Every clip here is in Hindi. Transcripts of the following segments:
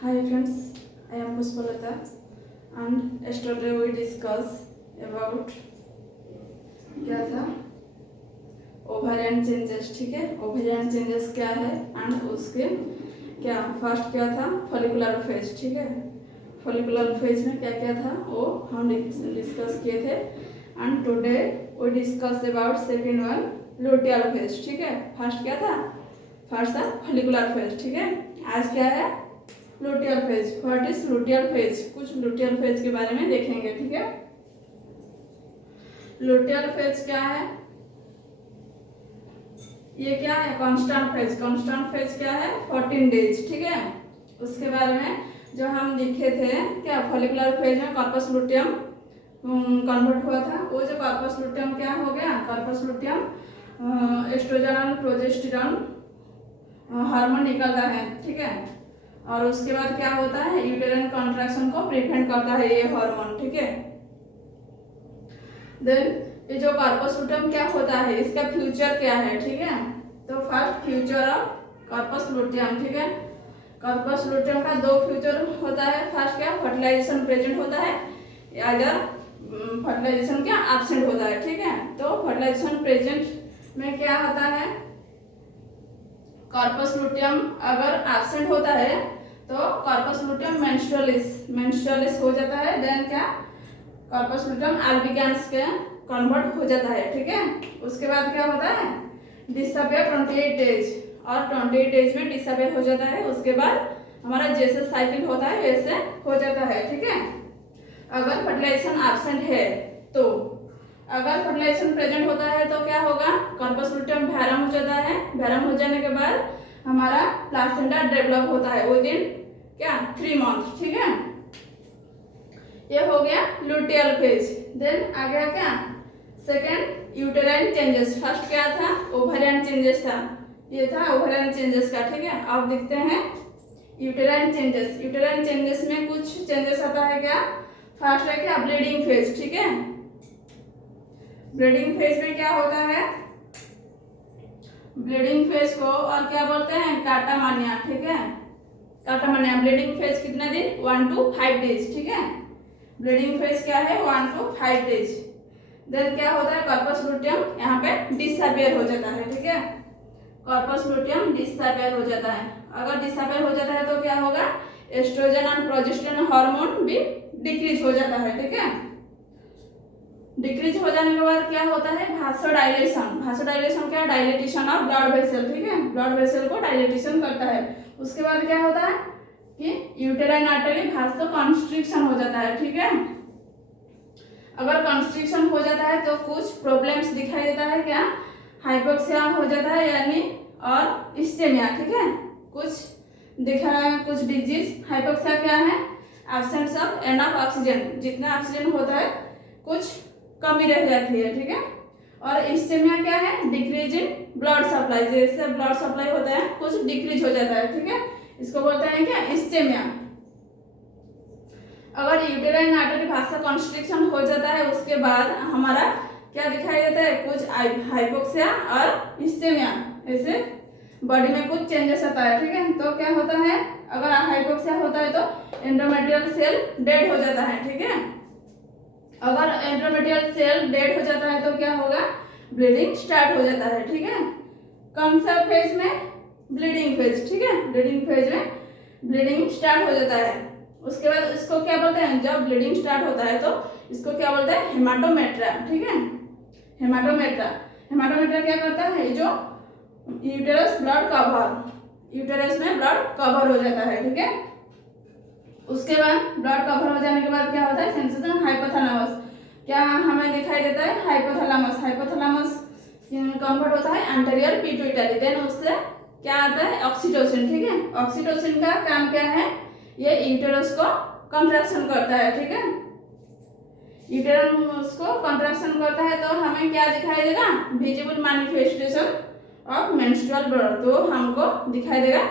Hi friends, I am Pushpalata and yesterday we discuss about क्या था ओवेरियन चेंजेस। ठीक है, ओवेरियन चेंजेस क्या है एंड उसके क्या फर्स्ट क्या था फॉलिकुलर फेज। ठीक है, फॉलिकुलर फेज में क्या क्या था वो हम डिस्कस किए थे and today we discuss about second one luteal phase. ठीक है, फर्स्ट क्या था, फर्स्ट था फॉलिकुलर फेज। ठीक है, आज क्या है luteal phase. What is luteal phase, कुछ लुटियल फेज के बारे में देखेंगे। ठीक है, लुटियल फेज क्या है, ये क्या है कांस्टेंट फेज। कांस्टेंट फेज क्या है 14 डेज। ठीक है, उसके बारे में जो हम लिखे थे क्या फॉलिकुलर फेज में कॉर्पस लुटियम कन्वर्ट हुआ था। वो जो कॉर्पस लुटियम क्या हो गया, corpus luteum estrogen progesterone hormone निकलता है। ठीक है, और उसके बाद क्या होता है यूटेराइन कॉन्ट्रैक्शन को प्रिवेंट करता है ये हार्मोन। ठीक है, देन ये जो कॉर्पस लुटियम क्या होता है, इसका फ्यूचर क्या है। ठीक है, तो first future of corpus luteum. ठीक है, कॉर्पस लुटियम का दो फ्यूचर होता है। फर्स्ट क्या फर्टिलाइजेशन प्रेजेंट होता है, अगर फर्टिलाइजेशन क्या एब्सेंट होता है। ठीक है, तो फर्टिलाइजेशन प्रेजेंट में क्या होता है कॉर्पस लुटियम अगर एब्सेंट होता है तो कॉर्पस लुटियम मेंस्ट्रुअलिस हो जाता है। देन क्या कॉर्पस लुटियम अल्बिकेंस के कन्वर्ट हो जाता है। ठीक है, उसके बाद क्या होता है डिसअपियर 28 डेज, और 28 डेज में डिसअपियर हो जाता है। उसके बाद हमारा जैसे साइकिल होता है वैसे हो जाता है। ठीक है, अगर फर्टिलाइजेशन एब्सेंट है तो, अगर फर्टिलाइजेशन प्रेजेंट होता है तो क्या होगा कॉर्पस लुटियम भैरम हो जाता है। भैरम हो जाने के बाद हमारा प्लासेंटा डेवलप होता है विद इन क्या 3 मंथ। ठीक है, ये हो गया लुटियल फेज। देन आ गया क्या सेकेंड यूटेराइन चेंजेस। फर्स्ट क्या था ओवेरियन चेंजेस था, ये था ओवेरियन चेंजेस का। ठीक है, अब देखते हैं यूटेराइन चेंजेस। यूटेराइन चेंजेस में कुछ चेंजेस आता है क्या, फर्स्ट है क्या ब्लीडिंग फेज। ठीक है, ब्लीडिंग फेज में क्या होता है, ब्लीडिंग फेज को और क्या बोलते हैं काटामानिया। ठीक है, काटामानिया ब्लीडिंग फेज कितने दिन 1 to 5 डेज। ठीक है, ब्लीडिंग फेज क्या है 1 to 5 डेज। देन क्या होता है कॉर्पस लुटियम यहाँ पे डिसअपियर हो जाता है। ठीक है, कॉर्पस लुटियम डिसअपियर हो जाता है। अगर डिसअपियर हो जाता है तो क्या होगा एस्ट्रोजन और प्रोजेस्टेरोन हार्मोन भी डिक्रीज हो जाता है। ठीक है, डिक्रीज हो जाने के बाद क्या होता है भासोडाइलेशन। भासोडाइलेशन क्या डायलेटेशन ऑफ ब्लड वेसल। ठीक है, ब्लड वेसल को डायलेटेशन करता है। उसके बाद क्या होता है कि यूटेराइन आर्टरी भासो कॉन्स्ट्रिक्शन हो जाता है। ठीक है, अगर कॉन्स्ट्रिक्शन हो जाता है तो कुछ प्रॉब्लम्स दिखाई देता है क्या हाइपोक्सिया हो जाता है यानी और इस्टेमिया। ठीक है, कुछ दिखा है कुछ डिजीज। हाइपोक्सिया क्या है एब्सेंस ऑफ एनफ ऑक्सीजन, जितना ऑक्सीजन होता है कुछ कमी रह जाती है। ठीक है, और इस्टेमिया क्या है डिक्रीज इन ब्लड सप्लाई, जैसे ब्लड सप्लाई होता है कुछ डिक्रीज हो जाता है। ठीक है, इसको बोलते हैं क्या इस्टेमिया। अगर यूटेराइन आर्टरी भास्कुलर कॉन्स्ट्रिक्शन हो जाता है उसके बाद हमारा क्या दिखाई देता है कुछ हाइपोक्सिया और इस्टेमिया, ऐसे बॉडी में कुछ चेंजेस आता है। ठीक है, तो क्या होता है अगर हाइपोक्सिया होता है तो एंडोमेट्रियल सेल डेड हो जाता है। ठीक है, अगर एंडोमेट्रियल सेल डेड हो जाता है तो क्या होगा ब्लीडिंग स्टार्ट हो जाता है। ठीक है, कौन सा फेज में ब्लीडिंग फेज। ठीक है, ब्लीडिंग फेज में ब्लीडिंग स्टार्ट हो जाता है। उसके बाद इसको क्या बोलते हैं जब ब्लीडिंग स्टार्ट होता है तो इसको क्या बोलते हैं हेमाटोमेट्रा। ठीक है, हेमाटोमेट्रा। हेमाटोमेट्रा क्या करता है जो यूटेरस ब्लड कवर, यूटेरस में ब्लड कवर हो जाता है। ठीक है, उसके बाद ब्लड कवर हो जाने के बाद क्या होता है सेंसेशन हाइपोथैलेमस, क्या हमें दिखाई देता है हाइपोथैलेमस। हाइपोथैलेमस कन्वर्ट होता है एंटीरियर पिट्यूटरी। देन उससे क्या आता है ऑक्सीटोसिन। ठीक है, ऑक्सीटोसिन का काम क्या है ये यूटेरस को कंट्रैक्शन करता है। ठीक है, यूटेरस को कंट्रैक्शन करता है तो हमें क्या दिखाई देगा visible manifestation of menstrual blood, तो हमको दिखाई देगा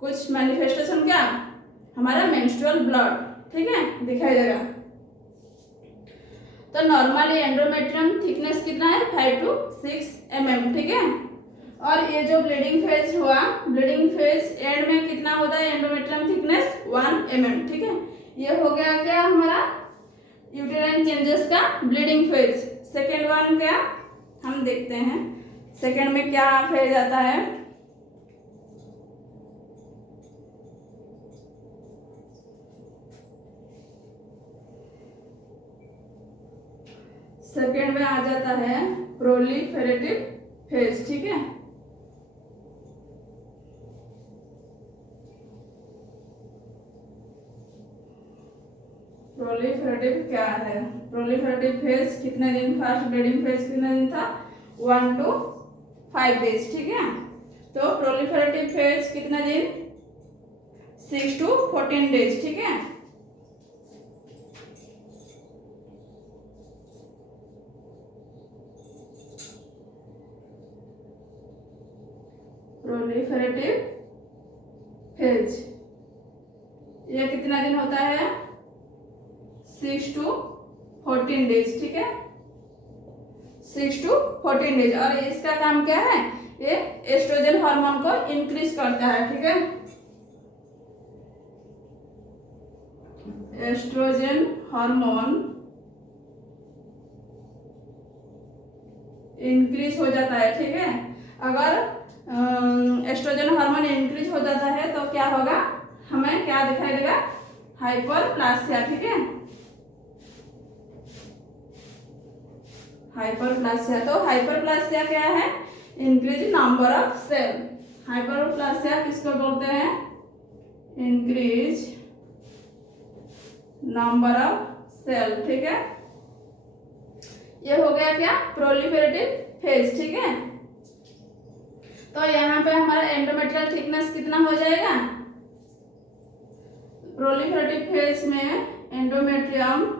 कुछ मैनिफेस्टेशन क्या हमारा मेंस्ट्रुअल ब्लड। ठीक है, दिखाई देगा। तो नॉर्मली एंडोमेट्रियम थिकनेस कितना है 5 to 6 mm। ठीक है, और ये जो ब्लीडिंग फेज हुआ, ब्लीडिंग फेज एंड में कितना होता है एंडोमेट्रियम थिकनेस 1 mm, ठीक है। ये हो गया क्या हमारा यूटेराइन चेंजेस का ब्लीडिंग फेज। सेकेंड वन क्या हम देखते हैं, सेकेंड में क्या फेज आता है। सेकेंड में आ जाता है प्रोलिफेरेटिव फेज, ठीक है। प्रोलिफेरेटिव क्या है, प्रोलिफेरेटिव फेज कितने दिन, फर्स्ट ब्लीडिंग फेज कितने दिन था 1 to 5 days, ठीक है। तो प्रोलिफेरेटिव फेज कितने दिन 6 to 14 days, ठीक है। प्रोलिफेरेटिव फेज ये कितना दिन होता है 6 to 14 days, ठीक है। 6 to 14 days। और इसका काम क्या है, ये एस्ट्रोजन हार्मोन को इंक्रीज करता है, ठीक है। एस्ट्रोजन हार्मोन इंक्रीज हो जाता है, ठीक है। अगर एस्ट्रोजन हार्मोन इंक्रीज हो जाता है तो क्या होगा, हमें क्या दिखाई देगा हाइपरप्लासिया, ठीक है। हाइपरप्लासिया, तो हाइपरप्लासिया क्या है increase number of cell. Hyperplasia किसको बोलते हैं, इंक्रीज नंबर ऑफ सेल, ठीक है। ये हो गया क्या प्रोलिफेरेटिव फेज, ठीक है। तो यहाँ पे हमारा एंडोमेट्रियल थिकनेस कितना हो जाएगा, प्रोलिफेरेटिव फेज में एंडोमेट्रियम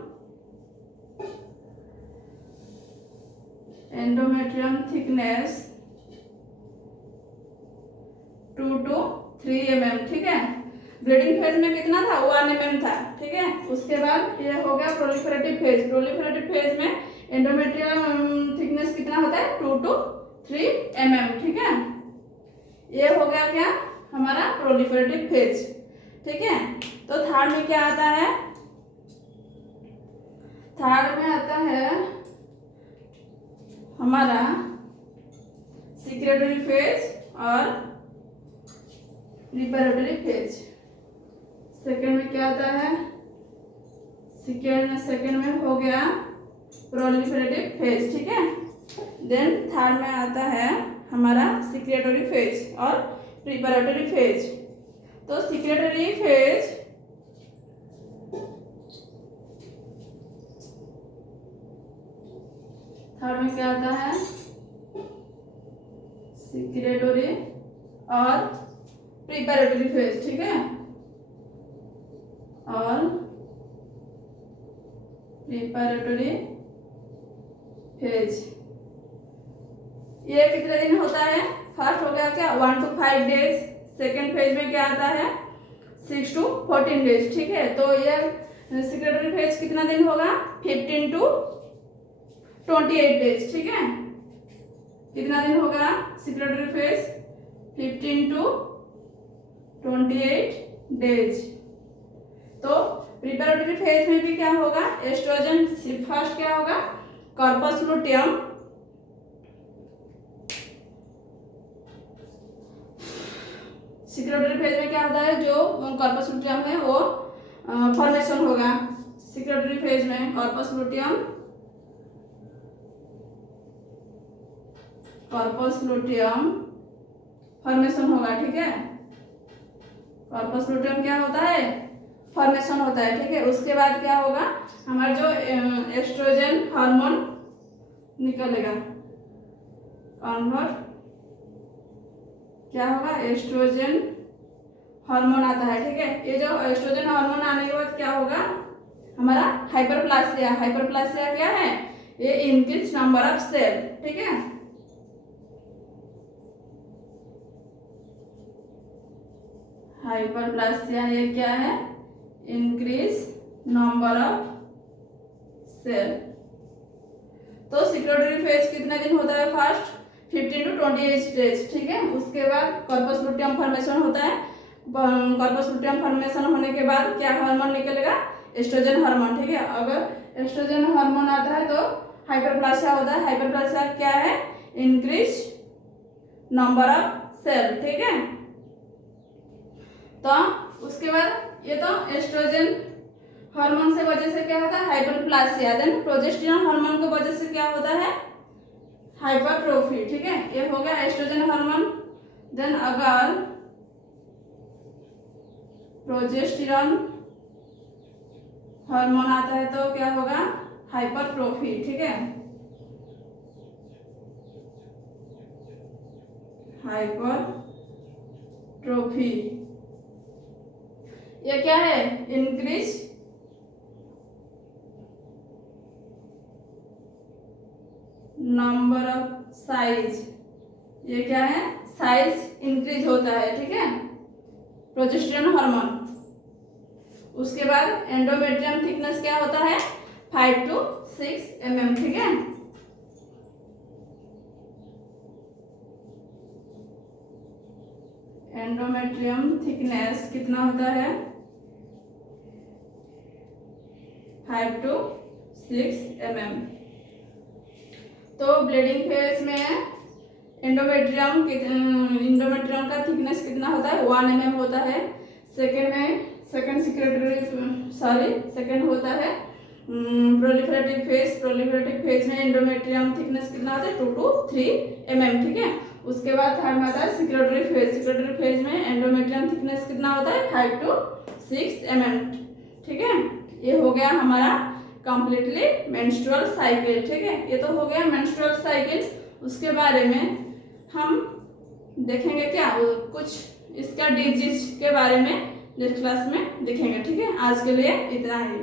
थिकनेस 2 to 3 mm, ठीक है। ब्लीडिंग फेज में कितना था 1 mm था, ठीक है। उसके बाद ये हो गया प्रोलिफेरेटिव फेज। प्रोलिफेरेटिव फेज में एंडोमेट्रियम थिकनेस कितना होता है 2 to 3 mm, ठीक है। ये हो गया क्या हमारा प्रोलिफेरेटिव फेज, ठीक है। तो थर्ड में क्या आता है, थर्ड में आता है हमारा सिक्रेटरी फेज और रिपेरेटरी फेज। सेकेंड में क्या आता है, सेकेंड में हो गया प्रोलिफेरेटिव फेज, ठीक है। देन थर्ड में आता है हमारा सिक्रेटरी फेज और प्रिपरेटरी फेज। तो सिक्रेटरी फेज थर्ड में क्या आता है, सिक्रेटरी और प्रिपरेटरी फेज, ठीक है। और प्रिपरेटरी फेज ये कितने दिन होता है, फर्स्ट हो गया क्या 1 to 5 days। सेकेंड फेज में क्या आता है 6 to 14 days, ठीक है। तो ये सिक्रेटरी फेज कितना दिन होगा 15 to 28 days, ठीक है। कितना दिन होगा सिक्रेटरी फेज 15 to 28 days। तो प्रिपरेटरी फेज में भी क्या होगा, एस्ट्रोजन फर्स्ट क्या होगा कॉर्पस लुटियम, सिक्रेटरी फेज में क्या होता है जो कॉर्पस लुटियम है वो फॉर्मेशन होगा। सिक्रेटरी फेज में कॉर्पस लुटियम फॉर्मेशन होगा, ठीक है। कॉर्पस लुटियम क्या होता है फॉर्मेशन होता है, ठीक है। उसके बाद क्या होगा हमारा जो एस्ट्रोजन हार्मोन निकलेगा, कन्वर्ट क्या होगा एस्ट्रोजन हार्मोन आता है, ठीक है। ये जो एस्ट्रोजन हार्मोन आने के बाद क्या होगा हमारा हाइपरप्लासिया। हाइपरप्लासिया क्या है, ये इंक्रीज नंबर ऑफ सेल, ठीक है। हाइपरप्लासिया ये क्या है इंक्रीज नंबर ऑफ सेल। तो सिक्रेटरी फेज कितने दिन होता है, फर्स्ट 15 to 28 डेज, ठीक है। उसके बाद कॉर्पस लुटियम फॉर्मेशन होता है। कॉर्पस लुटियम फॉर्मेशन होने के बाद क्या हार्मोन निकलेगा? एस्ट्रोजन हार्मोन, ठीक है। अगर एस्ट्रोजन हार्मोन आता है तो हाइपरप्लासिया होता है। हाइपरप्लासिया क्या है? इंक्रीज नंबर ऑफ सेल, ठीक है। तो उसके बाद ये तो एस्ट्रोजन हार्मोन से वजह से क्या होता है? हाइपरप्लासिया। देन प्रोजेस्टेरोन हार्मोन की वजह से क्या होता है? हाइपरट्रोफी, ठीक है। ये हो गया एस्ट्रोजन हार्मोन। देन अगर प्रोजेस्टेरोन हार्मोन आता है तो क्या होगा? हाइपरट्रोफी, ठीक है। हाइपरट्रोफी ये क्या है? Increase number of size. ये क्या है? साइज इंक्रीज होता है, ठीक है, प्रोजेस्टेरोन हार्मोन। उसके बाद एंडोमेट्रियम थिकनेस क्या होता है? 5 to 6 mm, ठीक है। एंडोमेट्रियम थिकनेस कितना होता है? 5 to 6 mm। तो ब्लीडिंग फेज में एंडोमेट्रियम का थिकनेस कितना होता है? 1 mm होता है। सेकेंड होता है प्रोलिफरेटिव फेज में एंडोमेट्रियम थिकनेस कितना होता है? 2 to 3 mm, ठीक है। उसके बाद थर्ड में आता है सिक्रेटरी फेज में एंडोमेट्रियम थिकनेस कितना होता है? 5 to 6 mm, ठीक है। ये हो गया हमारा कंप्लीटली मेंस्ट्रुअल साइकिल, ठीक है। ये तो हो गया मेंस्ट्रुअल साइकिल। उसके बारे में हम देखेंगे क्या कुछ इसका डिजीज के बारे में नेक्स्ट क्लास में देखेंगे, ठीक है। आज के लिए इतना ही।